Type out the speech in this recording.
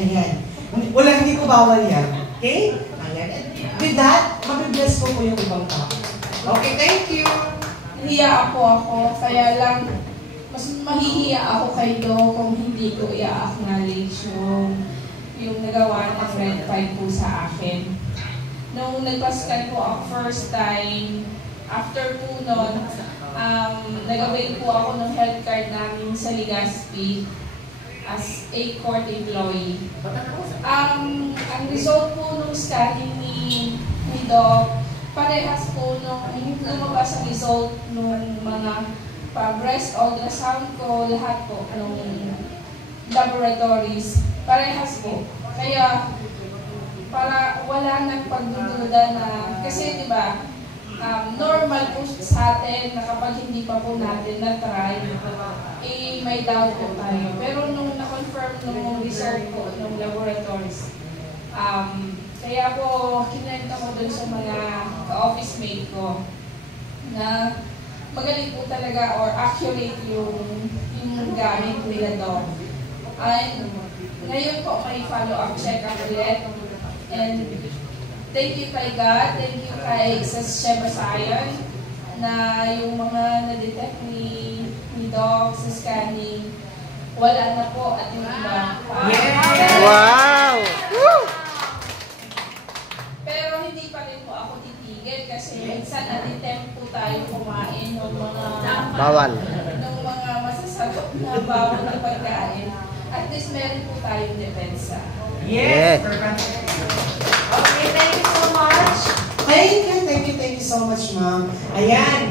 Ayan. Wala, hindi ko bawal yan. Okay? Ayan. With that, mabibless ko po yung ibang tao. Okay, thank you. Nahiya ako, kaya lang mas mahihiya ako kay Do kung hindi ko i-acknowledge yung nagawa ng Red 5 po sa akin. Nung nagpaskan po ako first time, after po nun, nag-avail po ako ng health card namin sa Legazpi as a court employee. Ang result po nung scanning ni Doc, parehas po nung lumabas ang result nung mga breast ultrasound ko, lahat po nung laboratories, parehas po. Kaya para wala nang pagdududa na, kasi di ba, normal po sa atin na kapag hindi pa po natin na-try, may doubt po tayo. Pero nung na-confirm nung result po ng laboratories, kaya po kinenta ko dun sa mga ka-office mate ko na magaling po talaga or accurate yung gamit nila doon. And ngayon po may follow-up check-up ulit. And thank you kay God, thank you kay sa Shebasayan na yung mga na-detect ni Doc sa scanning, wala na po at yung iba. Wow! Pero hindi pa rin po ako titigil kasi minsan na-attempt po tayo kumain ng mga bawal. Ng mga masasarap na bawal na pagkain. At least meron po tayong depensa. Yes! Okay, thank you so much. Thank you so much, ma'am. Ayan.